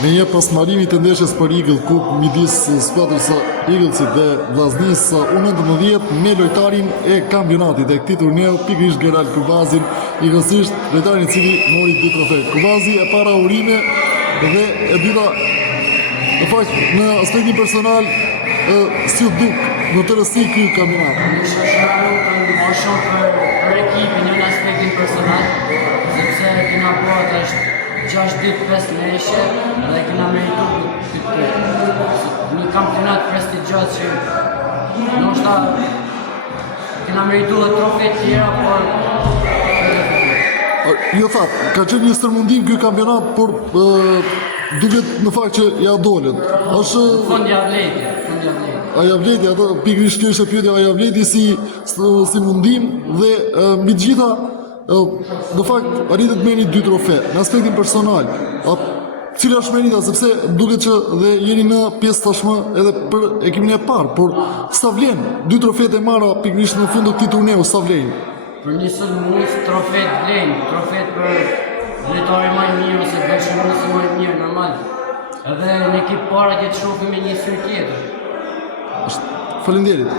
Me një pasmarimit të ndeshjes për Eagle Cup midis skuadrës së Eaglesit dhe Vllaznisë së U19 me lojtarin e kampionatit e këtij turneu pikërisht Geral Kubazin, njëkohësisht lojtarin i cili mori 2 trofe. Kubazi e para urime dhe e dyta në fakt në aspektin personal si u duk në të rësi ky kampionat. Në shoqëraru kanë më shumë për ekipin në aspektin personal, sepse kena bërë është 6 ditë 5 neshe dhe kena merituar një kampionat prestigjos që ndoshta kena merituar trofe të tjera, por Jo thatë, ka qenë një stërmundim ky kampionat, por duket në fakt që ja dolet. Është fund javleti. aja vleti, ato pikërisht kjo ishte pyetja, aja vleti si mundim dhe mbi të gjitha në fakt arritet merrni 2 trofe. Në aspektin personal, cila është merita, sepse duket që dhe jeni në pjesë tashmë edhe për ekipin e parë, por sa vlen 2 trofet e marra pikërisht në fund të këtij turneu, sa vlen? Për një sulmues trofet vlen, trofet për lojtari më i mirë ose dëshmuesi më i mirë normal. Edhe në ekip para që të shohim me një sy tjetër. Faleminderit.